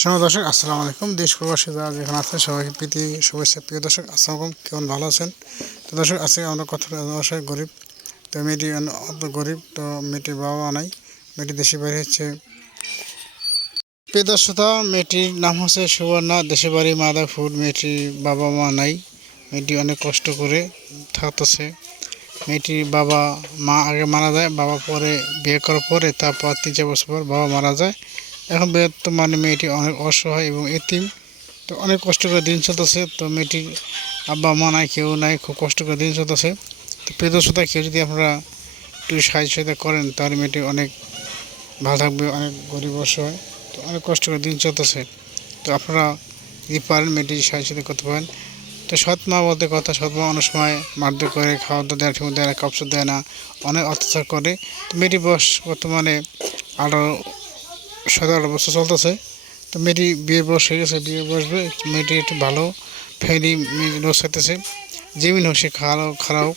সময় দর্শক, আসসালামু আলাইকুম। দেশ প্রবাসী যারা যেখানে আছেন, সবাইকে প্রীতি, শুভেচ্ছা। প্রিয় দর্শক, আসসালামু কেমন ভালো আছেন? তো দর্শক, আজকে আমরা কথা গরিব, তো মেয়েটি গরিব, তো মেয়েটির বাবা নাই। মেয়েটি দেশে বাড়ি হচ্ছে। প্রিয় দর্শকতা মেয়েটির নাম হচ্ছে সুবর্ণা। দেশে বাড়ি মাদারপুর মেয়েটির বাবা মা নাই। মেয়েটি অনেক কষ্ট করে থাকতেছে। মেয়েটির বাবা মা আগে মারা যায়, বাবা পরে বিয়ে করার পরে তারপর তিন চার বছর পর বাবা মারা যায়। এখন বর্তমানে মেয়েটি অনেক অসহায় এবং এতিম। তো অনেক কষ্ট করে দিন চলতেছে। তো মেয়েটির আব্বা, মা নাই, কেউ নাই, খুব কষ্ট করে দিন চলতেছে। তো প্রিয়দর্শতা কেউ যদি আপনারা একটু সাহায্য সহায়তা করেন, তাহলে মেয়েটি অনেক ভালো থাকবে, অনেক গরিব, অসহায়। তো অনেক কষ্ট করে দিন চলতেছে। তো আপনারা যদি পারেন মেয়েটি সাহায্য করতে পারেন। তো সৎ মা বলতে কথা, সৎ মা অনেক সময় মারধর করে খাওয়া দাওয়া দেয় ঠিক দেয় না, কাপড় দেয় না, অনেক অত্যাচার করে। তো মেয়েটি বয়স বর্তমানে আঠারো সতেরো বছর চলতেছে। তো মেয়েটি বিয়ে বয়স হয়ে গেছে বিয়ে বসবে মেয়েটি একটু ভালো ফ্যামিলি রোজ খাইতেছে যেমিন হোক সে খারাপ খারাপ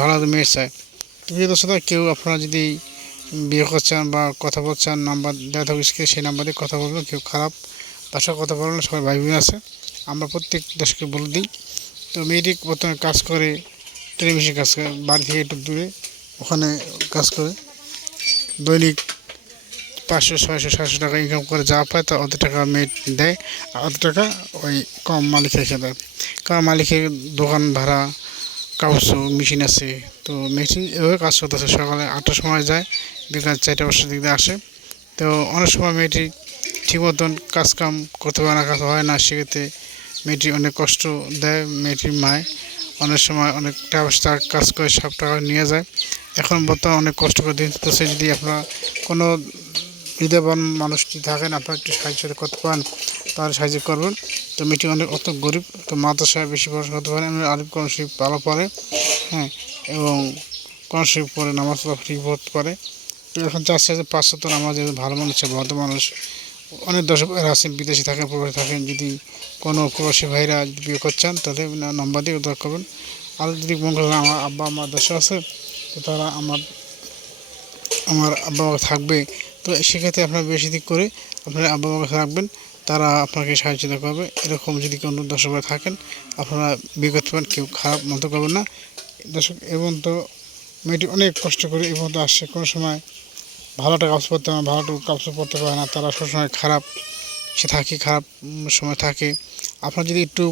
ভালো মেয়ে চায়। তো বিয়ে দোষ কেউ আপনারা যদি বিয়ে করছেন বা কথা বলছেন নাম্বার দেওয়া থাকুক সেই নাম্বার কথা বলবেন। কেউ খারাপ, তার কথা বলবেন, সবাই ভাই বোন আছে। আমরা প্রত্যেক দশকে বলে দিই, তো মেয়েটি প্রথমে কাজ করে, টেলিভিশন কাজ করে, বাড়ি থেকে একটু দূরে, ওখানে কাজ করে। দৈনিক পাঁচশো, ছয়শো, সাতশো টাকা ইনকাম করে যা পায় তা অত টাকা মেয়ে দেয় অত টাকা ওই কম মালিক রেখে দেয়। কারণ মালিকের দোকান ভাড়া কাগজ মেশিন আছে, তো মেশিন এভাবে কাজ করতেছে। সকালে আটটার সময় যায়, বিকাল চারটা পাঁচটার দিক দিয়ে আসে। তো অনেক সময় মেয়েটি ঠিক মতন কাজকাম করতে পারে না, কাজ হয় না, সেক্ষেত্রে মেয়েটি অনেক কষ্ট দেয় মেয়েটির মায়। অনেক সময় অনেক টাকা কাজ করে সব টাকা নিয়ে যায়। এখন বর্তমানে অনেক কষ্ট করে দিন তো যদি আপনারা কোনো হৃদয়বান মানুষটি থাকেন, আপনারা একটু সাহায্য করতে পারেন তাহলে সাহায্য করবেন। তো মেয়েটি অনেক অত গরিব, তো মাদ্রাসায় বেশি পড়াশোনা করতে পারেন আলিফ কোরআন শরীফ ভালো পড়ে হ্যাঁ এবং কোরআন শরীফ পড়ে, নামাজ ঠিক পড়তে পারে। তো এখন চাচ্ছে পাঁচশো পাঁচশত নামাজ ভালো মানুষ ভদ্র মানুষ, অনেক দর্শক আছেন, বিদেশে থাকেন, প্রবাসী থাকেন, যদি কোনো প্রবাসী ভাইরা বিয়ে করছেন তাদের নম্বর দিয়ে উদ্ধার করবেন। আর যদি মনে করেন আমার আব্বা, আমার দেশে আছে, তো তারা আমার আমার আব্বা থাকবে তো সেক্ষেত্রে আপনারা বেশি দিক করে আপনারা আব্বা মাকে রাখবেন। তারা আপনাকে সাহায্য করবে এরকম যদি কোনো দর্শক থাকেন, আপনারা বিয়ে করতে পারেন কেউ খারাপ মতো করবেন না। দর্শক এবং তো মেয়েটি অনেক কষ্ট করে এবং তো আসছে। কোনো সময় ভালোটা কাপড় পরতে পারে ভালোটা কাপড় পরতে পারে না। তারা সবসময় খারাপ, সে থাকে খারাপ সময় থাকে। আপনারা যদি একটু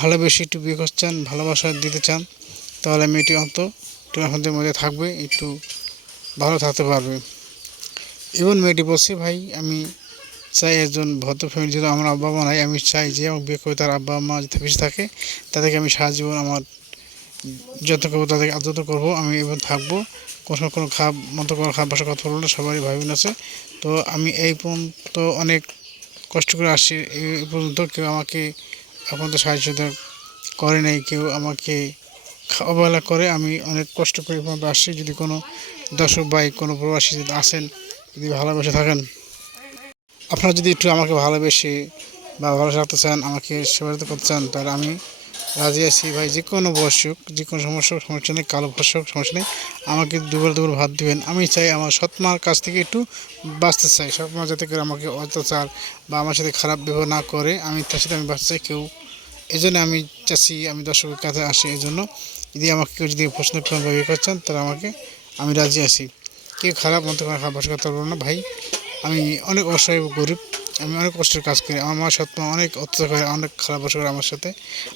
ভালোবেসে একটু বিয়ে করতে চান, ভালোবাসা দিতে চান, তাহলে মেয়েটি অন্ত একটু আপনাদের মধ্যে থাকবে, একটু ভালো থাকতে পারবে। এবং মেয়েটি বলছে, ভাই, আমি চাই একজন ভদ্র ফ্যামিলি যেহেতু আমার আব্বা মা নাই, আমি চাই যে আমার বিয়ে করে তার আব্বা মা যাতে বেশি থাকে, তাদেরকে আমি সারা জীবন আমার যত করব, তাদেরকে আদত করব, আমি এবং থাকব। কোনো কোনো খারাপ মতো কোনো খারাপ ভাষা কথা বলব না সবারই ভাই বোন আছে। তো আমি এই পর্যন্ত অনেক কষ্ট করে আসছি, এই পর্যন্ত কেউ আমাকে আপনাদের সাহায্য করে নাই, কেউ আমাকে অবহেলা করে। আমি অনেক কষ্ট করে পর্যন্ত আসছি। যদি কোনো দর্শক ভাই, কোনো প্রবাসী যদি আসেন যদি ভালোবেসে থাকেন, আপনারা যদি একটু আমাকে ভালোবেসে বা ভালো রাখতে চান, আমাকে সেবায়িত করতে চান, তাহলে আমি রাজি আছি। ভাই, যে কোনো বয়সক যে কোনো সমস্যা সমস্যা নেই, কালো বয়সক সমস্যা নেই, আমাকে দুবার দুবার ভাত দিবেন। আমি চাই আমার সৎমার কাছ থেকে একটু বাঁচতে চাই। সৎমা যাতে করে আমাকে অত্যাচার বা আমার সাথে খারাপ ব্যবহার না করে, আমি তার সাথে আমি বাঁচতে চাই কেউ। এই জন্য আমি চাচ্ছি, আমি দর্শকের কাছে আসি। এই জন্য যদি আমাকে কেউ যদি প্রশ্ন করেন ইয়ে করছেন তাহলে আমাকে, আমি রাজি আছি। কেউ খারাপ মতো করে খারাপ ভাষা কথা বলব না। ভাই, আমি অনেক অসহায় গরিব। আমি অনেক কষ্টের কাজ করি। আমার সত্য অনেক অত্যাচার করে, অনেক খারাপ ভাষা করে আমার সাথে।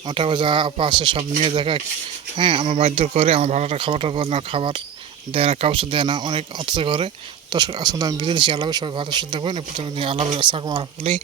আমার টাকা যা আপা আছে সব নিয়ে দেখা। হ্যাঁ আমার বাধ্য করে, আমার ভালোটা খাবারটা না, খাবার দেয় না, কাউকে দেয় না, অনেক অত্যাচার করে। তো আসলে আমি বিদেশি আলাপে সবাই ভালো সুস্থ থাকবেন প্রথমে আলাপ আসসালামু আলাইকুম।